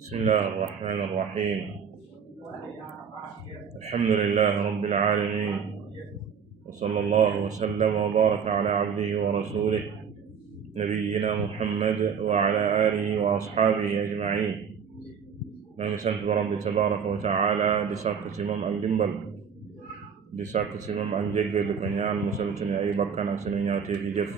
بسم الله الرحمن الرحيم. الحمد لله رب العالمين، وصلى الله وسلم وبارك على عبده ورسوله نبينا محمد وعلى آله وأصحابه أجمعين. maa ngi sant borom bi tabaraka wa taala di sàkku ci moom ak dimbal, di sàkku ci moom ak njéggal, di ko ñaan musal suñu ay bakkan ak suñu ñaawteef yi jëf.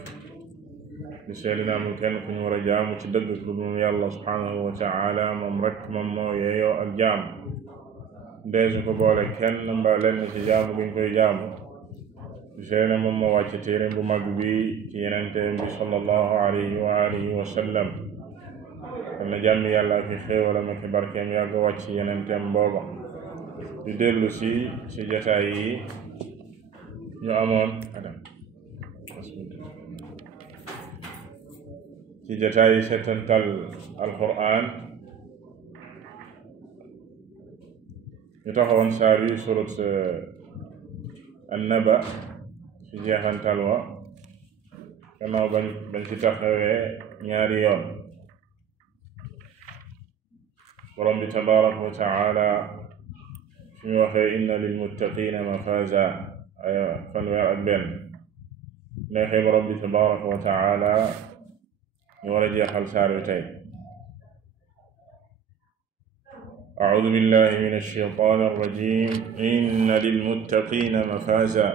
di seede naa mu kenn ku ñu war a jaamu ci dëgg lu dul yàlla subhanahu wa taala, moom rek moom moo yeeyoo ak jaam, deesu ko boole kenn mbaa lenn ci jaamu guñ koy jaamu. di seede na moom moo wàcc téere bu mag bi ci yenenteem bi sallallahu alayhi wa alihi wa sallam. kon na jàmm yàlla ak xéewalam ak barkeem yàgg wàcc ci yenenteem booba. di dellu ci jataay yi ñu amoon ci jataay yi settantal alquran. ñu taxawoon saar yu surat annaba ci jeexantal wa, gannaaw bañ ci taxawee ñaari yoon. borom bi tabaraka wa taala fi ñu waxee inna lilmuttaqina mafaza aya fanweer ak benn, neexee borom bi tabaraka wa taala ñu war a jeexal saar yu tey. أعوذ بالله من الشيطان الرجيم. إن للمتقين مفازا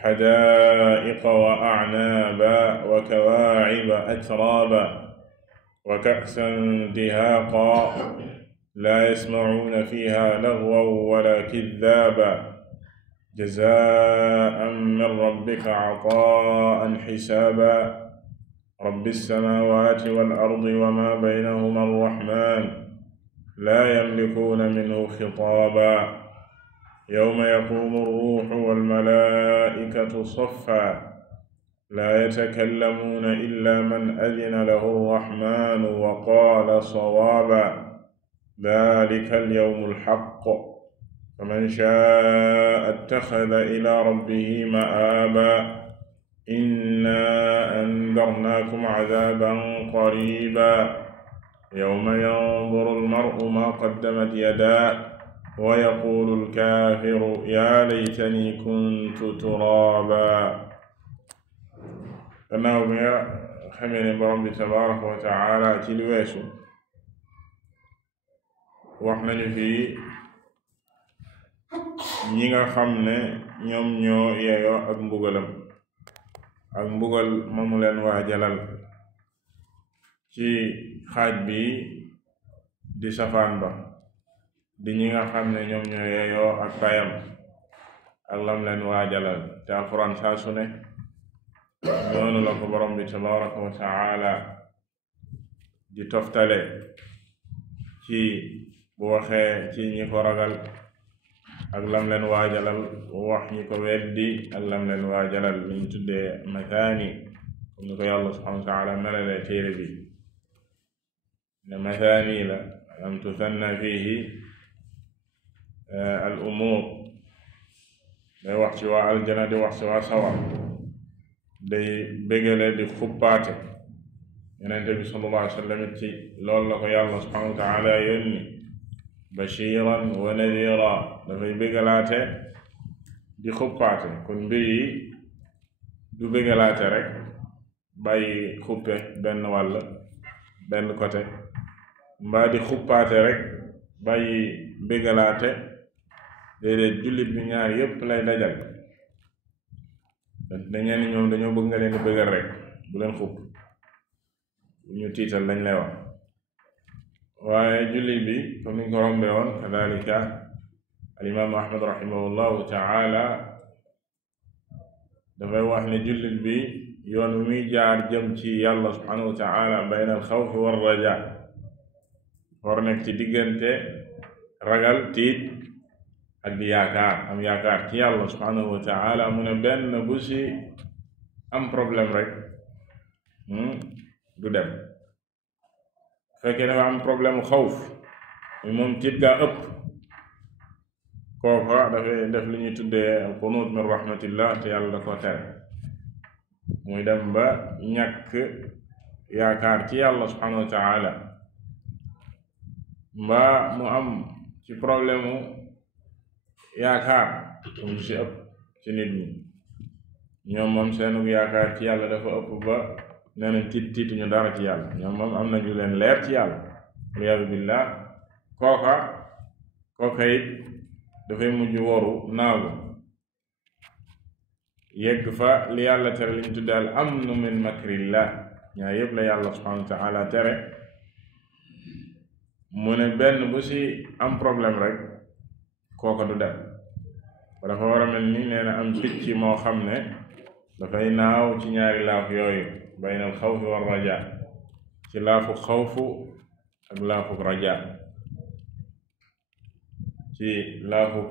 حدائق وأعنابا وكواعب أترابا وكأسا دهاقا لا يسمعون فيها لغوا ولا كذابا جزاء من ربك عطاء حسابا رب السماوات والأرض وما بينهما الرحمن لا يملكون منه خطابا يوم يقوم الروح والملائكة صفا لا يتكلمون إلا من أذن له الرحمن وقال صوابا ذلك اليوم الحق فمن شاء اتخذ إلى ربه مآبا إنا أنذرناكم عذابا قريبا يوم ينظر المرء ما قدمت يداه ويقول الكافر يا ليتني كنت ترابا. gannaaw bi nga xamee ne borom bi tabaraka wa taala ci li weesu wax nañu fii ñi nga xam ne ñoom ñoo yeeyoo ak mbugalam, ak mbugal mamu leen waajalal. ci xaaj bi di safaan ba di ñi nga xam ne ñoom ñoo yeeyoo ak payam ak lam leen waajalal. te alxuraan saa su ne noonu la ko borom bi tabaraka wa taala di toftale ci bu waxee ci ñi ko ragal ak lam leen waajalal, wax ñi ko weddi ak lam leen waajalal, li ñu tuddee mathaani, comme ni ko yàlla subhanahu wa taala melalee téere bi ne mathaani la, lam tusanna fihi al umuur. day wax ci waa aljana, di wax ci waa sawar, day bégale di xuppaate. Yonent bi sallallahu alayhi wa sallam ci loolu la ko yàlla subhanahu wa taala yónni, bashiran wa nadira, dafay bégalaate di xuppaate. kon mbir yi du bégalaate rek bàyyi xuppe benn wàll benn côté, mbaa di xuppaate rek bàyyi bégalaate. déedéet, jullit bi ñaar yépp lay dajal. dañeen ni ñoom dañoo bëgg nga leen di bëggal rek, bu leen xupp, bu ñu tiital lañ lay wax. waaye jullit bi comme niñ ko rombe woon, kadalika al imaamu ahmad rahimahullahu taala dafay wax ne jullit bi yoon wi muy jaar jëm ci yàlla subhanahu wa taala bayna al xawfi war raja, war nekk ci diggante ragal, tiit ak di yaakaar, am yaakaar ci yàlla subhanahu wa taala. mu ne benn bu ci am problème rek du dem. fekkee dafa am problème xawf, moom tiit gaa ëpp, kooka dafay def li ñuy tuddee al qunut min rahmatillah, te yàlla da ko tere. muy dem ba ñàkk yaakaar ci yàlla subhanahu wa taala. mbaa mu am ci problème mu yaakaar comme ci ëpp ci nit ñi ñoom moom seenu yaakaar ci yàlla dafa ëpp ba nee na tiitu ñu dara ci yàlla ñoom moom am nañu leen leer ci yàlla waliyaadu billah kooka it dafay mujj woru naagu yegg fa li yàlla tere liñ tudde al amnu min makrillah ñaar yëpp la yàlla subhanahu wa taala tere mu ne benn bu ci am problème rek kooka du dem ba dafa war a mel ni nee na am picc moo xam ne dafay naaw ci ñaari laaf yooyu bayna al xawfi wa raja ci laafu xawfu ak laafu raja ci laafu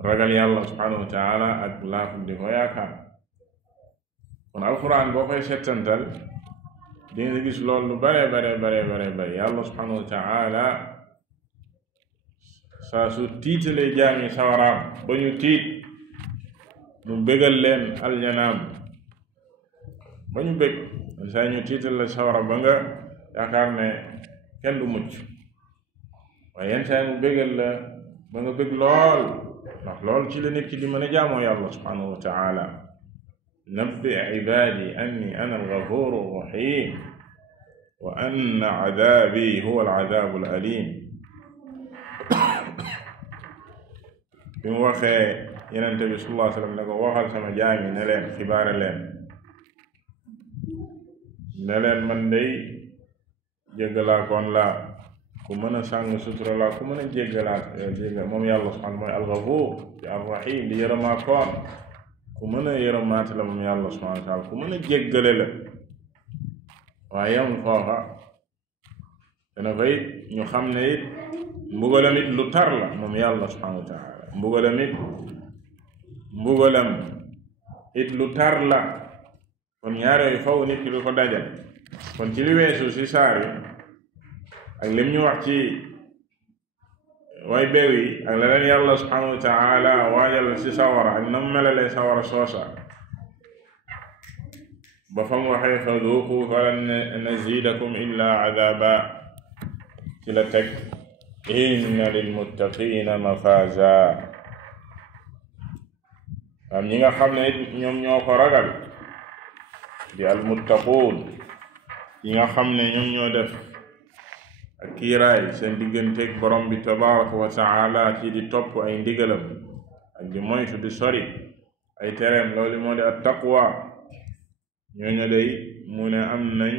ragal yàlla subhanahu wa taala ak laafu di ko yaakaar kon alquran boo koy settantal di nga gis loolu lu bare yàlla subhanahu wa taala saa su tiitalee jaami sawaraam ba ñu tiit mu bégal leen aljanaam ba ñu bég saa ñu tiital la sawara ba nga yaakaar ne kenn du mucc waaye yenn saa mu bégal la ba nga bég lool ndax lool ci la nit ki di mën a jaamoo yàlla subhanahu wa taala nabbi ibaadi anni ana alghafuru rahim wa anna adabi huwa aladabu alalim bi mu waxee yenente bi sallallahu alayhi wa sallam ne ko waxal sama jaami ne leen xibaare leen ne leen man day jéggalaakoon laa ku mën a sàng sutura laa ku mën a jéggal moom yàlla subhanahu mooy alghafur di arrahim di yërëmaakoon ku mën a yërëmaate la moom yàlla subhanahu wa taala ku mën a jéggale la waaye yam foofa dana fay ñu xam ne it mbugalam it lu tar la moom yàlla subhanahu wa taala mbugalam it lu tar la kon ñaar yooyu faw nit ki du ko dajal kon ci li weesu ci saar yi ak lim ñu wax ci way beew yi ak la leen yàlla subhanahu wa taala waajal ci sawara ak nam melalee sawara soosa ba fa mu waxee fa duuqu falan nazidakum illa adaba ci la teg inna lilmuttaqina mafaza am ñi nga xam ne ñoom ñoo ko ragal di almuttaquun ñi nga xam ne ñoom ñoo def ak kiiraay seen digganteeg borom bi tabaraka wa taala ci di topp ay ndigalam ak di moytu di sori ay tereem loolu moo di at taqwa ñooñu day mu ne am nañ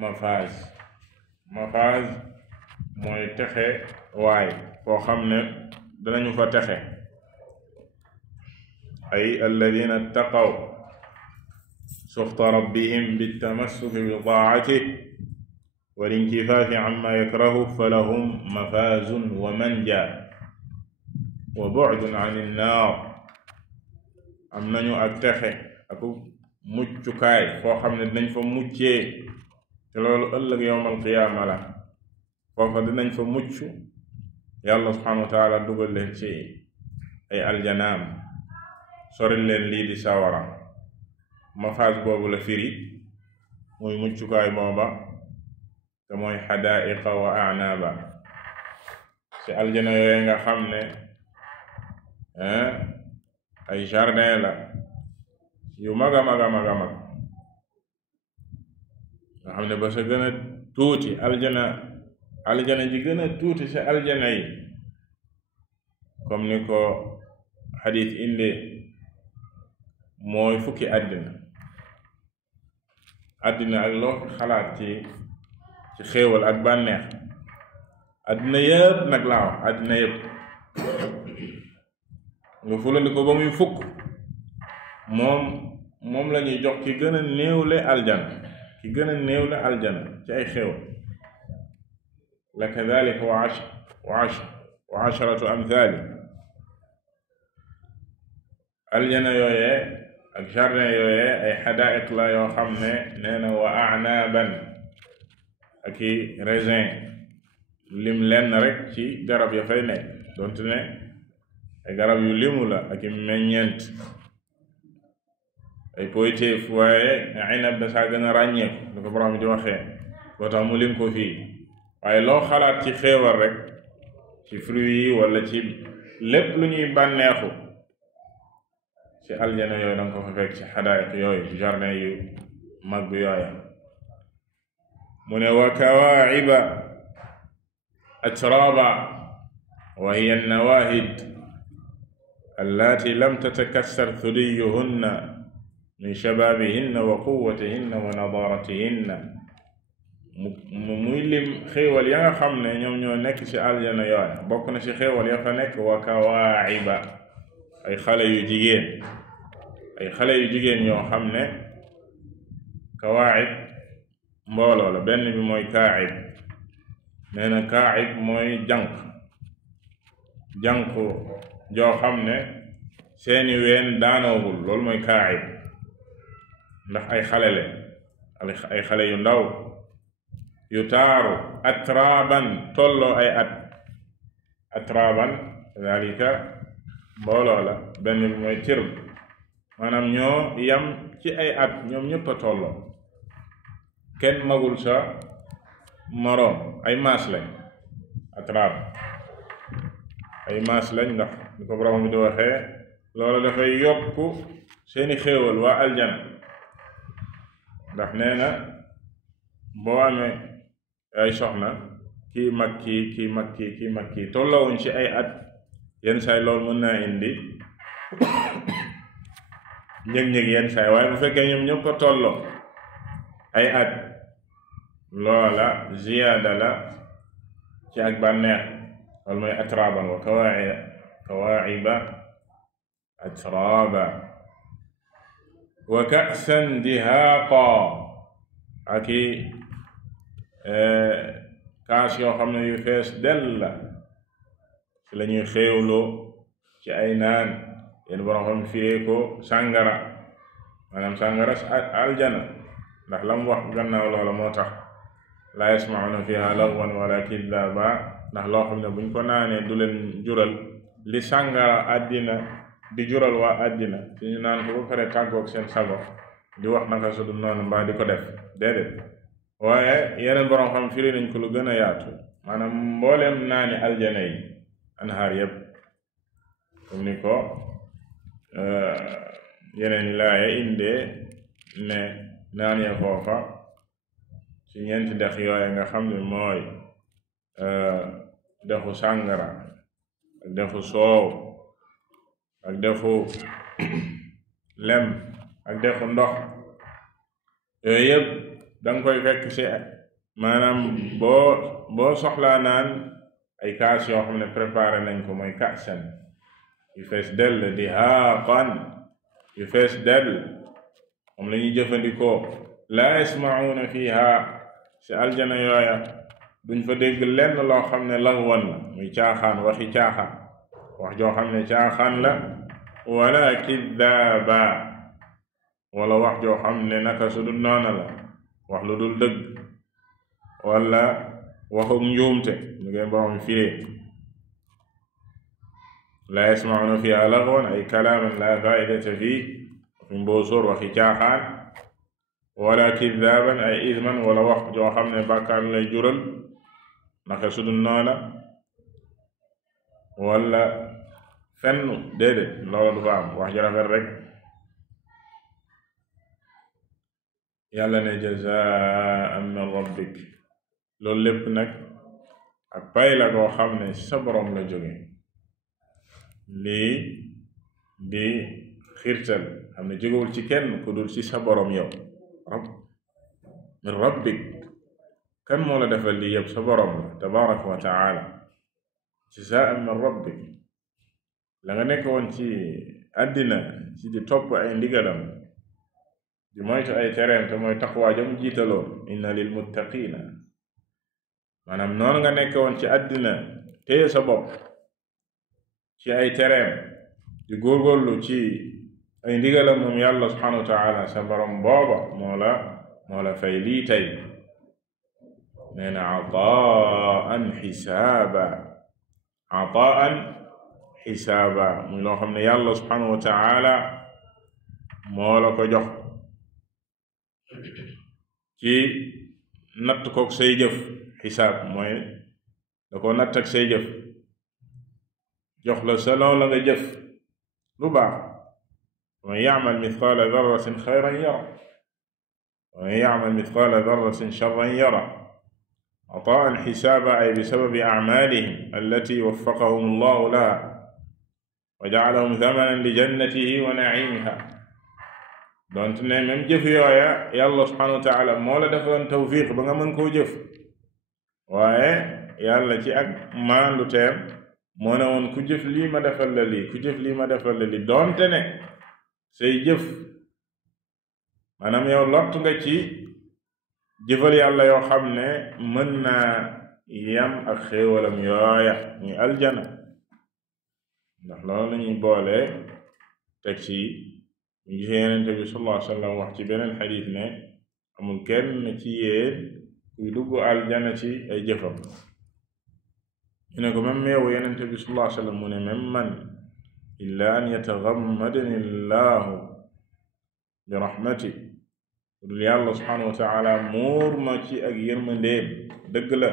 mafaaz mooy texe waay koo xam ne danañu fa texe ay alladina ttaqaw suxta rabbihim bittamassuki bi taa'atihi wal inkifaafi amma yakrahu falahum mafaazun wa manja wa bu'dun ani nnaar am nañu ak texe ak muccukaay foo xam ne dinañ fa muccee te loolu ëllëg yawmal qiyaama la foofa dinañ fa mucc yàlla subhanahu wa taala dugal leen ci ay aljanaam soril leen lii di sawara mafaaz boobu la firi muy muccukaay booba te mooy xadaaiqa wa anaaba ci aljana yooyu nga xam ne ay jardin la yu mag a mag nga xam ne ba sa gën a tuuti aljana ji gën a tuuti ci aljana yi comme ni ko xadiis indi mooy fukki àddina ak loo xalaat ci xéewal ak bànneex àddina yépp nag laa wax àddina yépp nga fulandi ko ba muy fukk moom la ñuy jox ki gën a néewle aljana ci ay xéewal la kadalika wa asharatu amthali aljana yooyee ak jardin yooyee ay xadaaiq la yoo xam ne nee na wa anaban ak i raisin lim lenn rek ci garab ya fay nekk donte ne ay garab yu limu la ak i meññeent ay poytéef waaye inab da saa gën a ràññeeku da ko borom di waxee boo tax mu lim ko fii waaye loo xalaat ci xéewal rek ci fruit yi wala ci lépp lu ñuy bànneexu ci aljana yooyu danga ko fa fekk ci xadaayiq yooyu jardin yu mag yooya mu ne wa kawaaciba atraaba wa hiya annawahid allati lam tatakassar thudiyuhunna min shababihinna wa quwwatihinna wa nadaratihinna muy lim xéewal ya nga xam ne ñoom ñoo nekk ci aljana yooya bokk na ci xéewal ya fa nekk wa kawaaciba ay xale yu jigéen yoo xam ne kawaacib mbooloo la benn bi mooy kaacib nee na kaacib mooy jànq joo xam ne seeni ween daanoogul loolu mooy kaacib ndax ay xale yu ndaw yu taaru atraaban tolloo ay atraaban dalika mbooloo la benn bi mooy tirb maanaam ñoo yam ci ay at ñoom ñëpp a tolloo kenn magul sa moroom ay maas lañ atraab ay maas lañ ndax ni ko borom bi di waxee loolu dafay yokku seeni xéewal waa aljana ndax nee na boo amee ay soxna kii mag kii tollawuñ ci ay at yenn saay loolu mën naa indi ñëg-ñëg yenn saay waaye bu fekkee ñoom ñëpp ko tolloo ay at loola ziyaada la ci ak bànneex loolu mooy atraaban wa kawaaciba atraaba wa ka'san dihaaqa ak i kaas yoo xam ne yu fees del la ci la ñuy xéewloo ci ay naan yéen borom xam firee ko sàngara maanaam sàngara aljana ndax la mu wax gannaaw loola moo tax laa yasmauna fiha lagwan wala kidaba ndax loo xam ne buñ ko naanee du leen jural li sàngara àddina di jural waa àddina ci ñu naan ko ba pare tàggoog seen sago di wax naka su dul noonu mbaa di ko def déedéet waaye yeneen borom xam firi nañ ko lu gën a yaatu maanaam mbooleem naani aljana yi anhaar yépp comme ni ko yeneen laaya indee ne naan ya foofa ci ñeenti dex yooye nga xam ne mooy dexu sàngara ak dexu soow ak dexu lem ak dexu ndox yooyu yëpp danga koy fekk ci maanaam boo soxlaa naan ay kaas yoo xam ne préparé nañ ko mooy kaasan yu fees dell di haaqan yu fees dell moom la ñuy jëfandikoo laa yasmauna fiha ci aljana yooya duñ fa dégg lenn loo xam ne lagwan la muy caaxaan waxi caaxaan wax joo xam ne caaxaan la wala kiddaaba wala wax joo xam ne naka su dul noona la wax lu dul dëgg wala waxuk njuumte mu ngeen borom firee laa yasmauna fiha lagwan ay kalaaman la faidata fii waxi mbóosóor waxi caaxaan wala kidaaban ay isman wala wax joo xam ne bàkkaar lay jural naka su dul noona wala fenn déedéet loolu du fa am wax ji rafet rek yàlla ne jazaan min rabbik loolu lépp nag ak pay la koo xam ne sa boroom la jóge lii di xiirtal xam ne jógewul ci kenn ku dul ci sa boroom yow min rabbik kan moo la defal lii yëpp sa boroom la tabaraka wa taala jazaan min rabbik la nga nekk woon ci àddina ci di topp ay ndigalam di moytu ay tereem te mooy taqwa jam jiitaloon inna lil muttaqina maanaam noonu nga nekk woon ci àddina téye sa bopp ci ay tereem di góorgóorlu ci ay ndigalam moom yàlla subhanahu wa taala sa borom booba moo la fay lii tey nee na ataan xisaaba muy loo xam ne yàlla subhanahu wa taala moo la ko jox ci natt kook say jëf xisaab mooy da ko natt ak say jëf jox la selon la nga jëf lu baax wa man ya'mal mithqaala darratin xayran yara wa man ya'mal mithqaala darratin sharran yara ataan xisaaba ay bisababi acmaalihim allati waffaqahum allahu laha wa jacalahum thamanan li jannatihi wa naciimiha donte ne même jëf yooya yàlla subhanahu wa taala moo la defoon tawfiq ba nga mën koo jëf waaye yàlla ci ak maandu teem moo ne woon ku jëf lii ma defal la lii ku jëf lii ma defal la lii doonte ne say jëf maanaam yow lott nga ci jëfal yàlla yoo xam ne mën naa yam ak xéewalam yooya muy aljana ndax loolu lañuy boole teg ci ñu gisee Yonent bi sallallahu alayhi wa sallam wax ci beneen xadiis ne amul kenn ci yéen kuy dugg aljana ci ay jëfam ñu ne ko même meewu Yonent bi sallallahu alayhi wa sallam mu ne même man illa an yatagammadani llahu bi rahmati dul yàlla subhanahu wa taala muur ma ci ak yërmandeem dëgg la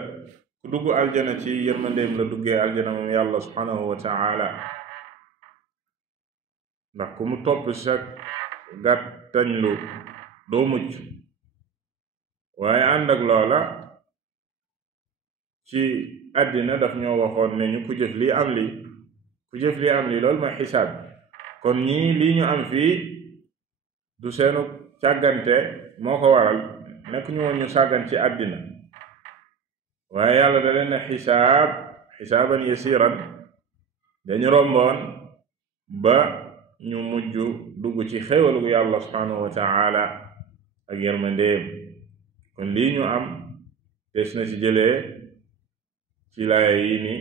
ku dugg aljana ci yërmandeem la duggee aljana moom yàlla subhanahu wa taala ndax ku mu topp sa gàttañlu doo mucc waaye ànd ak loola ci àddina daf ñoo waxoon ne ñu ku jëf lii am lii ku jëf lii am lii loolu mooy xisaab kon ñii lii ñu am fii du seenu càggante moo ko waral nekk ñu woon ñu sàggan ci àddina waaye yàlla da leen xisaaban yasiran dañu romboon ba ñu mujj dugg ci xéwalu yàlla subhanahu wa taala ak yërmandeem kon lii ñu am des na ci jëlee ci laaya yi ni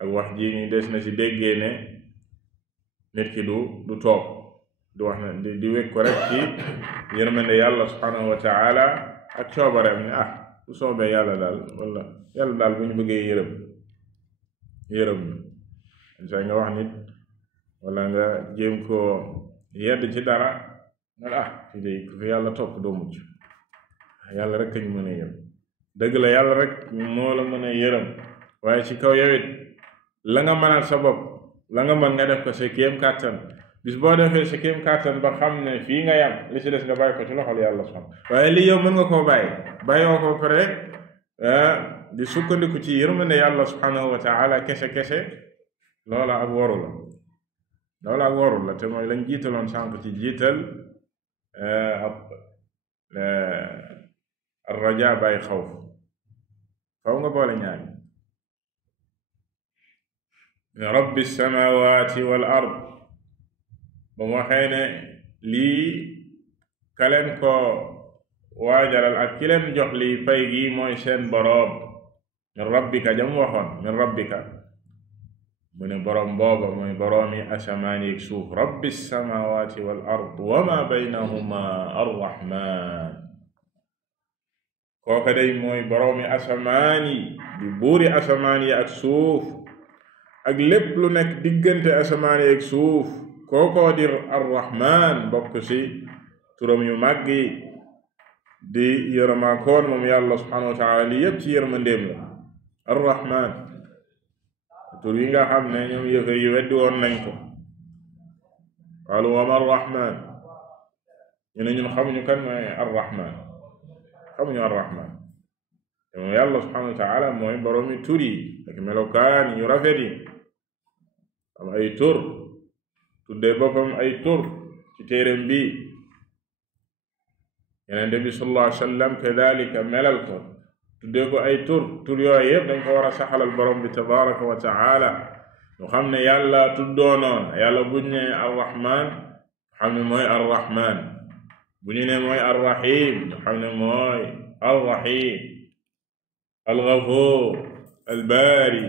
ak wax ji ni des na ci déggee ne nit ki du toog du wax na di wekk ko rek ci yërmande yàlla subhanahu wa taala ak coobareem ne bu soobee yàlla daal wala yàlla daal bu ñu bëggee yërëm saa nga wax nit wala nga jéem koo yedd ci dara nga fi day ku fi yàlla topp doo mucc yàlla rek kañu mën a yërëm dëgg la yàlla rek moo la mën a yërëm waaye ci kaw yowit la nga mënal sa bopp la nga mën nga def ko sa kéem kàttan bis boo defee sa kéem kàttan ba xam ne fii nga yam li ci des nga bàyyi ko ci loxol yàlla subhanahu waaye lii yow mën nga koo bàyyoo ko pare di sukkandiku ci yërmande yàlla subhanahu wa taala kese loola ak waru la te mooy lañ jiitaloon sànq ci jiital ar-rajaa bàyyi xawf faw nga boole ñaari rabbi samawati wal ard ba mu waxee ne lii kaleen ko waajalal ak ki leen jox lii pay gi mooy seen boroom min rabbika jam waxoon min rabbika mu ne boroom booba mooy boroomi asamaan yi suuf rabbi samawati wal ard wa ma baynahuma arrahman kooka day mooy boroomi asamaan yi di buuri asamaan yi ak suuf ak lépp lu nekk diggante asamaan yi ak suuf kookoo di arrahman bokk ci turam yu màgg yi di yërëmaakoon moom yàlla subhanahu wa taala li yépp ci yërmandeem la arrahman tur yi nga xam ne ñoom yëfër yi weddi woon nañ ko qaalu wa ma arrahman ñu ne ñun xamuñu kan mooy arrahman xamuñu arrahman te moom yàlla subhanahu wa taala mooy boroomi tur yi ak melokaan yu rafet yi am ay tur tuddee boppam ay tur ci téereem bi Yonent bi sallallahu alayhi wa sallam kadalika melal ko tuddee ko ay tur yooyu yëpp dañ ko war a saxalal borom bi tabaraka wa taala ñu xam ne yàlla tuddoonoon yàlla buñ ne arrahman xam ne mooy arrahman bu ñu ne mooy arrahim ñu xam ne mooy arrahim alghafur albaari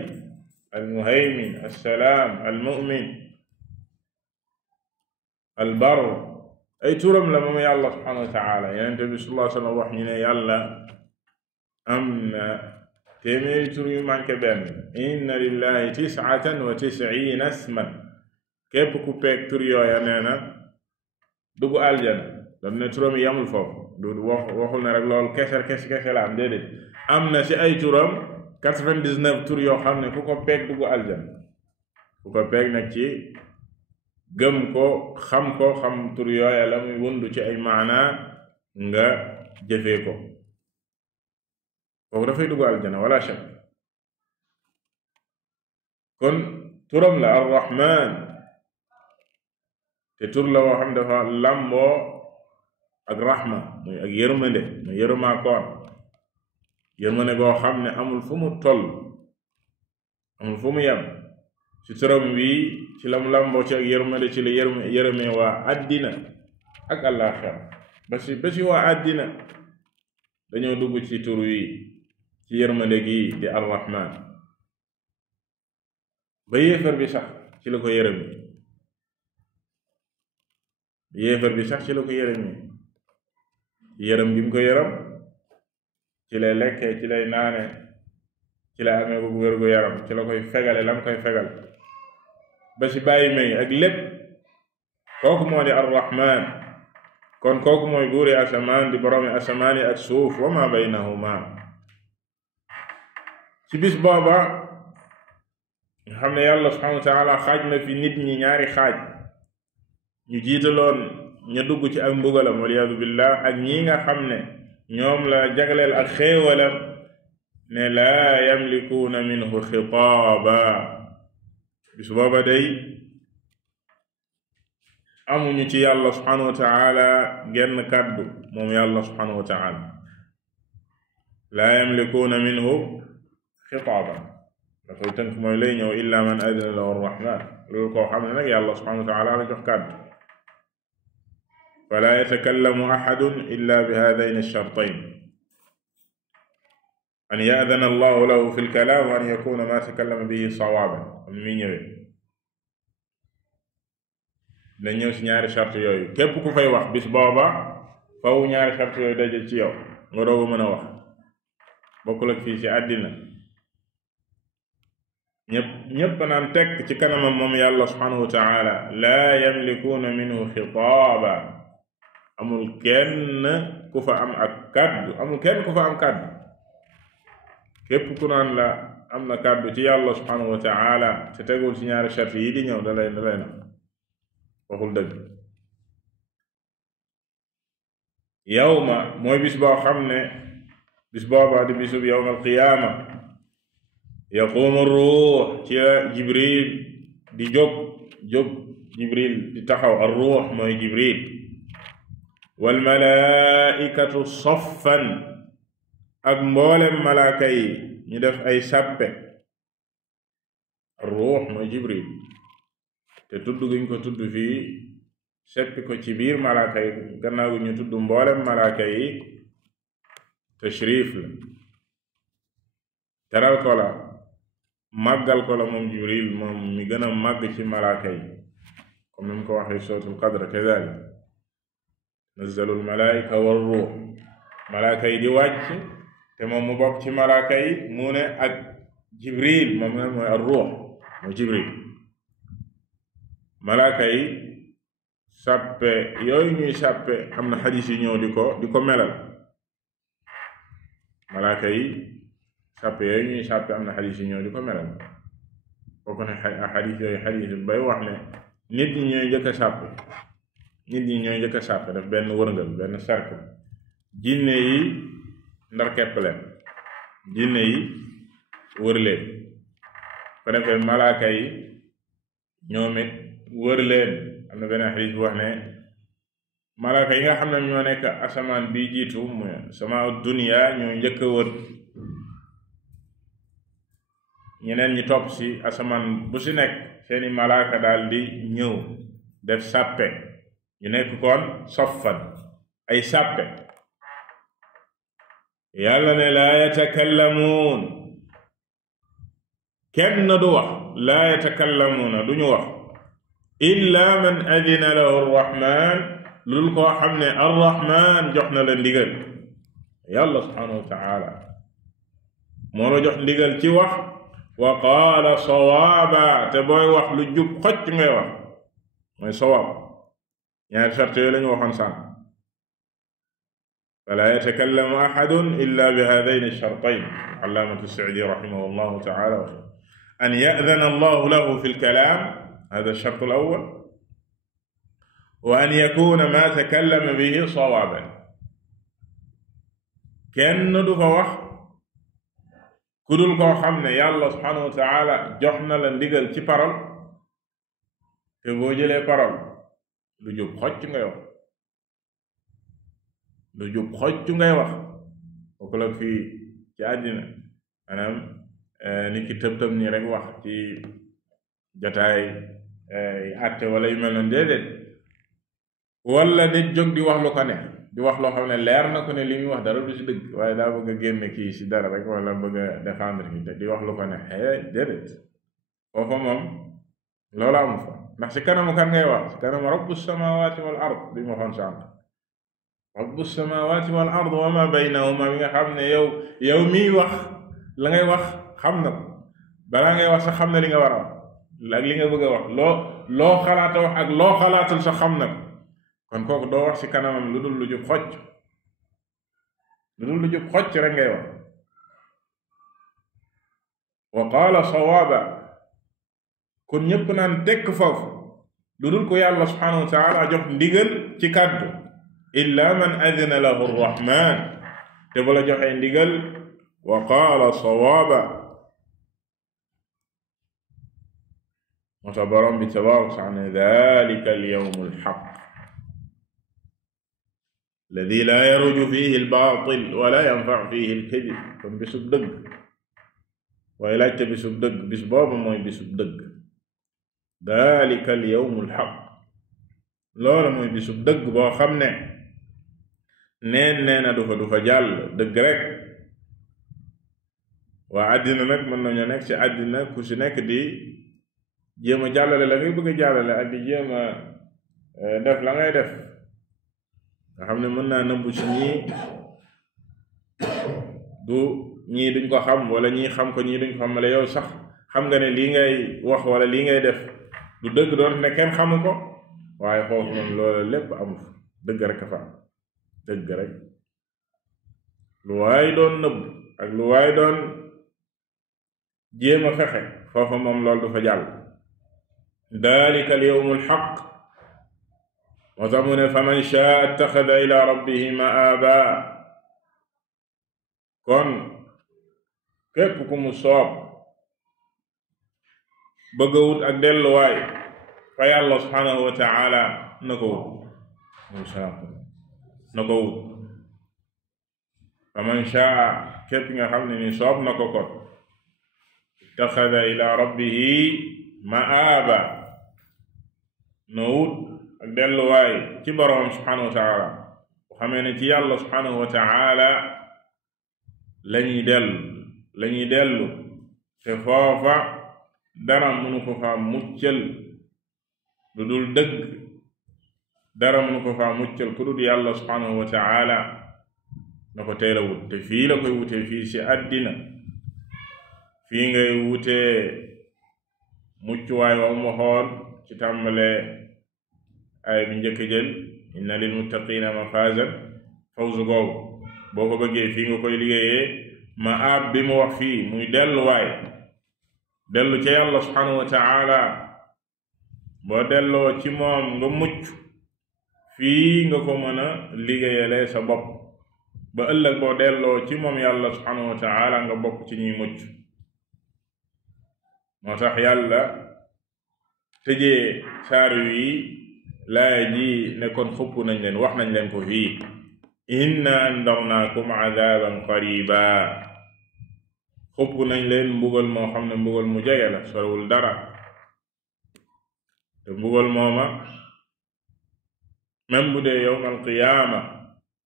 almuhaymin assalaam almu'min albar ay turam la moom yàlla subhanahu wa taala Yonent bi sallallahu alayhi wa sallam wax ñu ne yàlla am na téeméeri tur yu manqué benn inna lillahi 99 isman képp ku peeg tur yooya nee na dugg aljana dam ne turam yi yamul foofu du waxul ne rek loolu kese la am déedéet am na ci ay turam 99 tur yoo xam ne ku ko peeg dugg aljana ku ko peeg nag ci gëm ko xam tur yooya la muy wundu ci ay maana nga jëfee ko kooku dafay dugg aljana wala shak kon turam la arrahman te tur la woo xam dafa lamboo ak rahma muy ak yërmande muy yërëmaa koon yërmande goo xam ne amul fu mu toll amul fu mu yem ci turam wi ci lam lamboo ci ak yërmande ci la yërëmee waa àddina ak àllaaxira ba si waa àddina dañoo dugg ci tur wi ci yërmande gi di arrahman ba yéefar bi sax ci la ko yërëmi yéefar bi sax ci la ko yërëmi yërëm gi mu ko yërëm ci lay lekkee ci lay naane ci lay amee gu wér gu yaram ci la koy fegale lam koy fegal ba si bàyyi may ak lépp kooku moo di arrahman kon kooku mooy buuri asamaan di boroomi asamaan yi ak suuf wa ma baynahuma ci bis booba nga xam ne yàlla subhanahu wa taala xaaj na fi nit ñi ñaari xaaj ñu jiitaloon ña dugg ci ak mbugalam waliyadu billah ak ñi nga xam ne ñoom la jagleel ak xéewalam ne laa yamlikuuna minhu xitaaba bis booba day amuñu ci yàlla subhanahu wa taala genn kàddu moom yàlla subhanahu wa taala laa yamlikuuna minhu xitaaba da koy tënk mooy lay ñëw illa man adina lahu arrahman loolu koo xam ne nag yàlla subhanahu wa taala la jox kàddu fala yatakallamu ahadun illa bi hadayn alshartayn an ya'dana allahu lahu fi lkalaam wa an yakuna ma takallama bihi sawaaban am mi ñëwee dina ñëw si ñaari charte yooyu képp ku fay wax bis booba faw ñaari charte yooyu daje ci yow nga doogu mën a wax bokkul ak fii ci àddina ñépp naan tekk ci kanamam moom yàlla subhanahu wa taala laa yamlikuuna minhu xitaaba amul kenn ku fa am ak kàddu amul kenn ku fa am kàddu képp ku naan la am na kàddu ci yàlla subhanahu wa taala te tegul ci ñaari charte yi di ñëw dalay na waxul dëgg yawma mooy bis boo xam ne bis booba di bisub yawma alqiyaama yaqumu ruux ci jibril di jóg jibril di taxaw ar ruux mooy jibril wal malaikatu saffan ak mboolem malaaka yi ñu def ay sàppe ar ruux mooy jibril te tudd giñ ko tudd fii seppi ko ci biir malaaka yi gannaaw gi ñu tudd mboolem malaaka yi tashrif la teral ko la màggal ko la moom jibril moom mi gën a màgg ci malaaka yi comme ni mu ko waxee suratul qadr kadalik nazzalu almalaika war ruux malaaka yi di wàcc te moom mu bokk ci malaaka yi mu ne ak jibril moom nga mooy ar ruux mooy jibril malaaka yi sàppe yooyu ñuy sàppe am na xadis yi ñëw di ko melal malaaka yi sàppe yooyu ñuy sàppe am na xadis yi ñëw di ko melal bokk ne xadis yooyu xadis bay wax ne nit ñi ñooy njëkk a sàppe nit ñi ñooy njëkk a sàppe daf benn wërngal benn cercle jinne yi ndar kepp leen jinne yi wër leen ko defee malaaka yi ñoom it wër leen am na benn xadis bu wax ne malaaka yi nga xam ne ñoo nekk asamaan bi jiitu muy sama dunya ñoo njëkk a wër ñeneen ñi topp si asamaan bu si nekk seeni malaaka daal di ñëw def sàppe ñu nekk kon soffan ay sàppe yàlla ne laa yatakallamuun kenn du wax laa yatakallamuuna duñu wax illa man adina lahu arrahman lul koo xam ne arrahman jox na la ndigal yàlla subhanahu wa taala moo la jox ndigal ci wax wa qaala sawaaba te booy wax lu jub xocc ngay wax mooy sawaab ñaari sart yooyu la ñu waxoon sànq fala yatakallamu ahadun illa bi hadayn ash-shartayn. allaamatu Sa'di rahimahullahu ta'ala an ya'dhana allahu lahu fi al-kalam, hada ash-shart al-awwal, wa an yakuna ma takallama bihi sawaban. kenn du fa wax ku dul koo xam ne yàlla subhanahu wa ta'ala jox na la ndigal ci parole, te boo jëlee parole lu jub xocc ngay wax, lu jub xocc ngay wax. bokku la fii ci àddina maanaam nit ki tëb-tëb nii rek wax ci jotaay àtte wala yu mel noonu, déedéet. wala nit jóg di wax lu ko neex, di wax loo xam ne leer na ko ne li muy wax dara du ci dëgg, waaye daa bëgg a génne kii ci dara rek, wala bëgg a défendre ki te di wax lu ko neex. déedéet, foofa moom loolu amu fa. ndax ci kanamu kan ngay wax? ci kanamu rabbu samawati wal ard bi ma waxoon sànq. rabbu samawati wal ard wa ma baynahuma, bi nga xam ne yow miy wax la ngay wax xam na ko, balaa ngay wax sax xam na li nga war a wax ak li nga bëgg a wax, loo xalaata wax ak loo xalaatul sax xam na ko. kon kooku doo wax ci kanamam lu dul lu jub xocc, lu dul lu jub xocc rek ngay wax. wa qaala sawaaba, kon ñépp naan tekk foofu lu dul ko yàlla subhanahu wa taala jox ndigal ci kàddu, illa man adina lahu arrahman, te bu la joxee ndigal. wa qaala sawaaba, moo tax borom bi tabaaraka wa taala dalika alyawmu alxaq alladi laa yaruju fihi albaatil wala yanfacu fihi alkadib. kon bisub dëgg, waaye laajte bisub dëgg, bis boobu mooy bisub dëgg. dalika alyawmu alxaq, loolu mooy bisub dëgg boo xam ne neen neena du fa jàll, dëgg rek. waa àddina nag mën nañoo nekk ci àddina ku ci nekk di jéem a jàllale la ngay bëgg a jàllale ak di jéem a def la ngay def, nga xam ne mën naa nëbbu ci ñii duñ ko xam, wala ñii xam ko ñii duñ ko xam, wala yow sax xam nga ne lii ngay wax wala lii ngay def du dëgg, doon ne kenn xamu ko, waaye foofu moom loolu lépp amu fa, dëgg rek a fa am, dëgg rek. lu waay doon nëbb ak lu waay doon jéem a fexe, foofa moom loolu du fa jàll. dalika al yawmu al haqq, moo tax mu ne faman shaa attaxada ila rabbihi ma'aaba. kon képp ku mu soob bëgg a wut ak delluwaay fa yàlla subhanahu wa ta'ala na ko wut, na ko wut. faman shaa, képp nga xam ne ni soob na ko kon, ittaxada ila rabbihi ma'aaba, no wut ak delluwaay ci boroom subhanahu wa ta'ala. bu xamee ne ci yàlla subhanahu wa ta'ala lañuy dellu te foofa dara mënu ko faa muccal lu dul dëgg, dara mënu ko faa muccal ku dul yàlla subhanahu wa ta'ala, na ko teel a wut. te fii la koy wutee, fii ci àddina, fii ngay wutee muccuwaay wa mu waxoon ci tàmbale ay bi njëkk jël, inna lil muttaqina mafazan, fawzu googu boo ko bëggee fii nga koy liggéeyee. ma aab bi mu wax fii muy delluwaay, dellu ca yàlla subhanahu wa ta'ala, boo delloo ci moom nga mucc, fii nga ko mën a liggéeyalee sa bopp, ba ëllëg boo delloo ci moom yàlla subhanahu wa ta'ala nga bokk ci ñuy mucc. moo tax yàlla tëjee saar yi laaya ji ne kon xupp nañ leen, wax nañ leen ko fii, inna andarnaakum adaban qariba. xupp nañ leen mbugal moo xam ne mbugal mu jege la, sorewul dara, te mbugal mooma même bu dee yawm alqiyaama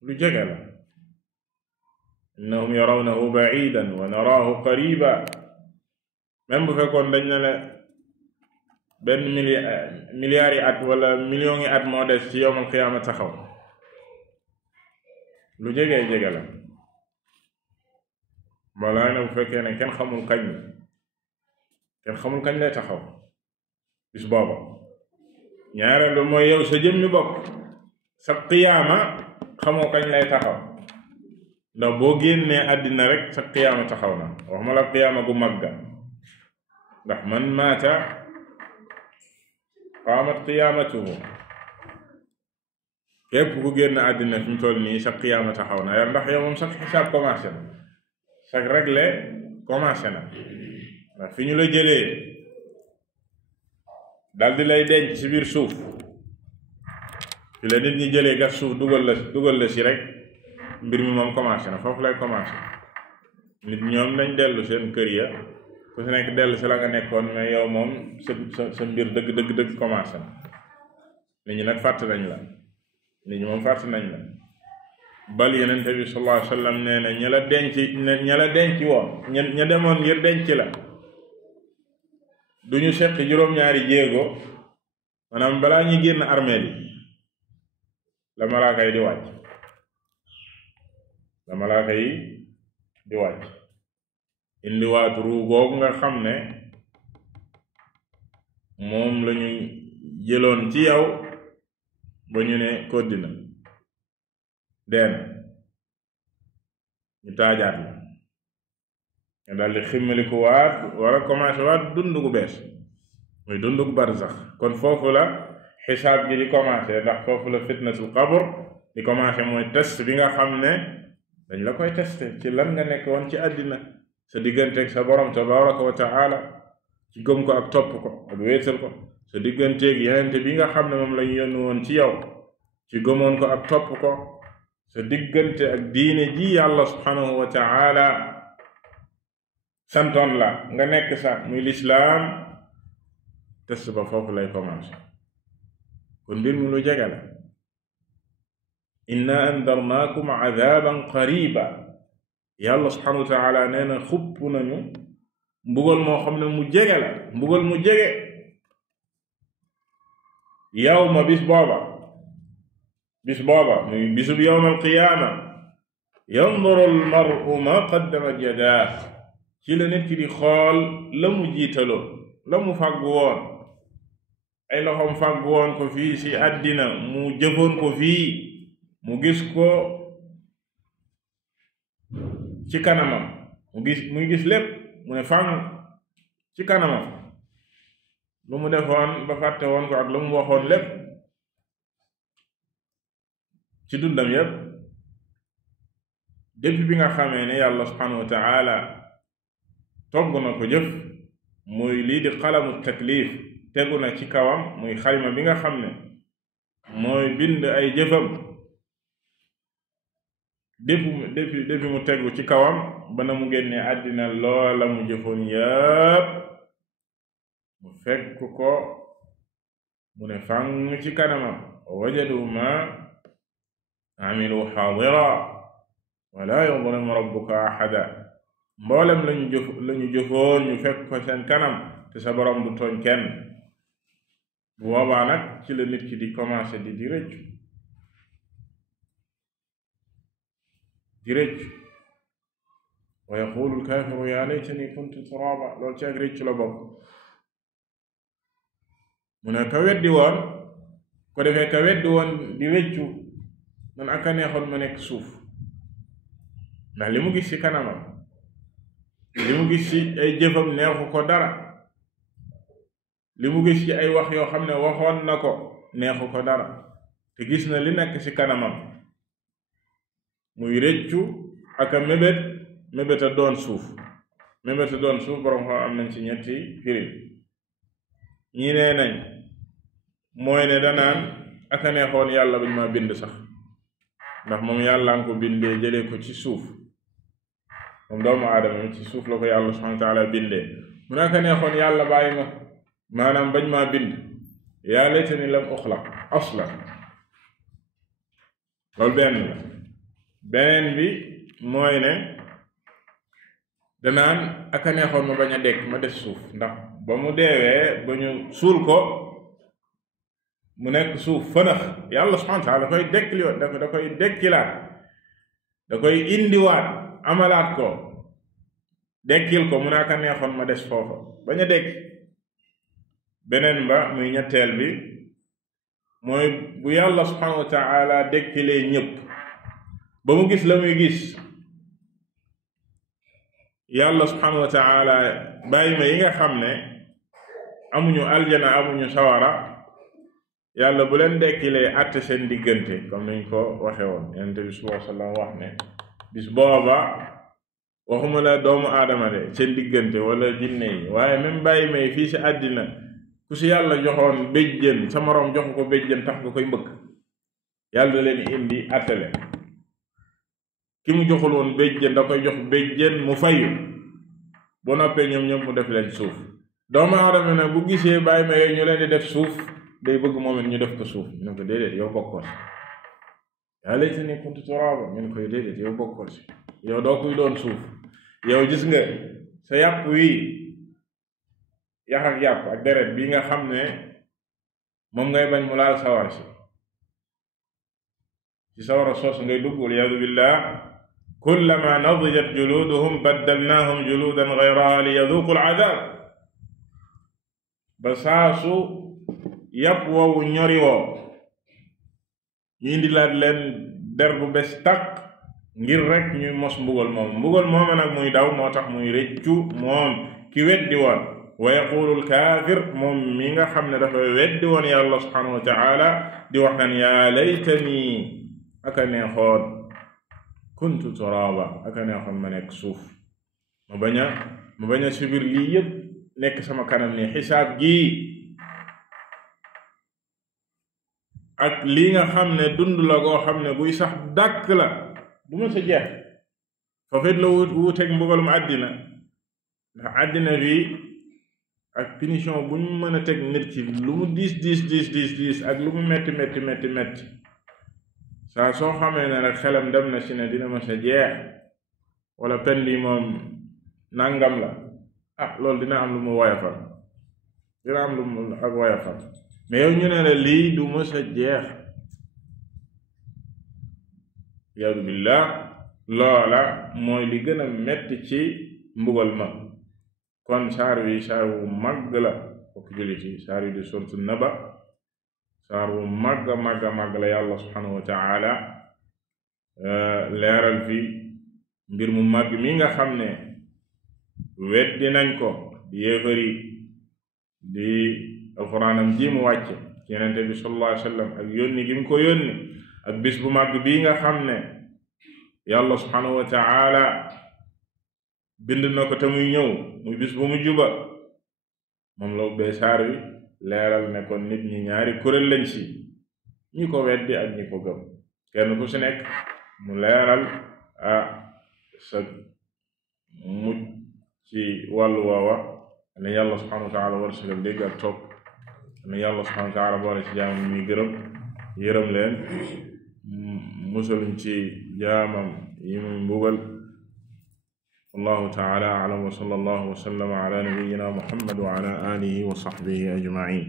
lu jege la. innahum yarawnahu ba'idan wa naraahu qariba. même bu fekkoon dañ ne la benn milliards yi at wala millions yi at moo des ci yawm alqiyaama taxaw, lu jege la. balaa ne bu fekkee ne kenn xamul kañ lay taxaw bis booba. ñaareel ba mooy yow sa jëmmi bopp sa qiyaama xamoo kañ lay taxaw, ndax boo génnee àddina rek sa qiyaama taxaw na wax ma la qiyaama gu magga ndax man maata qaamat qiyaamatuhu képp ku génn àddina fi mu toll nii sa qiyaama taxaw na ya ndax yow moom sax xisaab commencé na sax réglé commencé na ndax fi ñu la jëlee daldi lay denc ci biir suuf fi la nit ñi jëlee gas suuf dugal la si rek mbir mi moom commencé na foofu lay commencé nit ñoom nañ dellu seen kër ya ku si nekk dellu si la nga nekkoon mais yow moom sa mbir dëgg commencé na nit ñi nag fàtt nañ la nit ñi moom fàtt nañ la bal yenente bi sallallahu alayhi wa sallam nee na ña la denc woon ña demoon ngir denc la duñu seq juróom-ñaari jéego maanaam balaa ñuy génn armeel yi la malaaka yi di wàcc indiwaat ruu googu nga xam ne moom lañu jëloon ci yow ba ñu ne koddina deena ñu taajaat la nga daldi ximmaliku waat war a commencé waat dund gu bees muy dund gu barzax kon foofu la xisaab gi di commencé ndax foofu la fitnatul qabr di commencé mooy test bi nga xam ne dañ la koy testé ci lan nga nekk woon ci àddina sa digganteeg sa borom tabaraka wa taala ci gëm ko ak topp ko ak wéetal ko sa digganteeg yenente bi nga xam ne moom lañu yónni woon ci yow ci gëmoon ko ak topp ko sa diggante ak diine ji yàlla subhanahu wa taala santoon la nga nekk sax muy lislaam test ba foofu lay commencé kon mbir mi lu jege la inna andarnaakum adaban qariba yàlla subhanahu wa taala nee na xupp nañu mbugal moo xam ne mu jege la mbugal mu jege yawma bis booba muy bisub yawma alqiyaama yanduru almaru ma qaddamat yadaa ci la nit ki di xool la mu jiitaloon la mu fàggu woon ay loxoom fàggu woon ko fii ci àddina mu jëfoon ko fii mu gis ko ci kanamam muy gis lépp mu ne fàng ci kanamam lu mu defoon ba fàtte woon ko ak lu mu waxoon lépp ci dundam yépp depuis bi nga xamee ne yàlla subhanahu wa ta'ala togg na ko jëf muy lii di xalamu taklif tegu na ci kawam muy xalima bi nga xam ne mooy bind ay jëfam depuis mu tegu ci kawam ba na mu génne àddina loola mu jëfoon yépp mu fekk ko mu ne fàng ci kanamam wajadu ma amilu xaadira wala yadlimu rabbuka ahada mboolem lañu jëfoon ñu fekk ko seen kanam te sa borom du tooñ kenn bu boobaa nag ci la nit ki di commencé di rëccu wa yaqulu alkaafiru yaa laytani kuntu turaaba loolu ci ak rëccu la bokk mu ne ka weddi woon ko defee ka weddi woon di rëccu man aka neexoon ma nekk suuf ndax li mu gis ci kanamam li mu gis ci ay jëfam neexu ko dara li mu gis ci ay wax yoo xam ne waxoon na ko neexu ko dara te gis na li nekk ci kanamam muy rëccu ak a mébét a doon suuf borom xam am nañ ci ñetti firi ñi nee nañ mooy ne danaan ak a neexoon yàlla bañ ma bind sax ndax moom yàlla nga ko bindee jëlee ko ci suuf moom doomu aadama ci suuf la ko yàlla subhanahu wa ta'ala bindee mu naka neexoon yàlla bàyyi ma maanaam bañ maa bind yaa laytani lam uxlaq aslan loolu benn la beneen bi mooy ne danaan aka neexoon ma bañ a dekk ma des suuf ndax ba mu deewee ba ñu suul ko mu nekk suuf fënax yàlla subhanahu wa ta'ala da koy dekkilaat da koy indiwaat amalaat ko dekkil ko mu ne aka neexoon ma des foofa bañ a dekk beneen ba muy ñetteel bi mooy bu yàlla subhanahu wa ta'ala dekkilee ñëpp ba mu gis la muy gis yàlla subhanahu wa taala bàyyi ma yi nga xam ne amuñu aljana amuñu sawara yàlla bu leen dekkilee àtte seen diggante comme niñ ko waxe woon yonent bi sallallahu alayhi wa sallam wax ne bis booba waxuma la doomu aadama de seen diggante wala jinne yi waaye même bàyyi may fii si àddina ku si yàlla joxoon béjjën sa moroom jox ko béjjën tax nga koy mbëkk yàlla da leen indi àttale ki mu joxul woon béjjën da koy jox béjjën mu fayu bu noppee ñoom ñoom mu def leen suuf doomu aadama nag bu gisee bàyyi may ñu leen di def suuf day bëgg moom it ñu def ko suuf ñu ne ko déedéet yow bokkoo si yaa laytanii kuntu turaaba ñu ne ko déedéet yow bokkoo si yow doo kuy doon suuf yow gis nga sa yàpp wi yax ak yàpp ak deret bi nga xam ne moom ngay bañ mu laal sawar si ci sawara soos ngay dugg waliyaadu billah kullama nadijat juluduhum baddalnaahum juludan gayraha liyaduuqu alcadaab ba saasu yàpp woowu ñori woo ñu indilaat leen der bu bes tàq ngir rek ñuy mos mbugal mooma nag muy daw moo tax muy rëccu moom ki weddi woon wa yaqulu alkaafir moom mi nga xam ne dafay weddi woon yàlla subhanahu wa taala di wax naan yaa laytani aka neexoon kuntu turaaba aka neexoon ma nekk suuf ma bañ a subir lii yëpp nekk sama kanam ni xisaab gii ak lii nga xam ne dund la goo xam ne buy sax dàkk la du ma sa jeex foofit la wuuteeg mbugalum àddina ndax àddina bi ak punition bu ñu mën a teg nit ci lu mu diis ak lu mu metti saa soo xamee ne rek xelam dem na si ne dina ma sa jeex wala pen bi moom nangam la loolu dina am lu mu woyafal dina am lu mu ak woyafal mais yow ñu ne la lii du ma sa jeex yaadu billah loola mooy li gën a metti ci mbugal ma kon saar wi saar wu màgg la fokk jullit yi saar wi di suratu naba saar wu màgg la yàlla subhanahu wa taala leeral fi mbir mu màgg mi nga xam ne weddi nañ ko di yéefari di alxuraanam ji mu wàcce ci yonente bi sallallahu alayhi wa sallam ak yónni gi mu ko yónni ak bis bu màgg bii nga xam ne yàlla subhanahu wa taala bind na ko te muy ñëw muy bis bu mu juba moom la ubbee saar wi leeral ne kon nit ñi ñaari kuréel lañ si ñi ko weddi ak ñi ko gëm kenn ku si nekk mu leeral sa mujj ci wàllu woowa ne yàlla subhanahu wa taala war sagal dégg ak topp ne yàlla subhanahu wa taala boole ci jaamam ñuy gërëm yërëm leen musaluñ ci jaamam yi muy mbugal wallahu taala a'lam wa sallallahu wa sallama ala nabiyyina muhammad wa ala alihi wa sahbihi ajma'in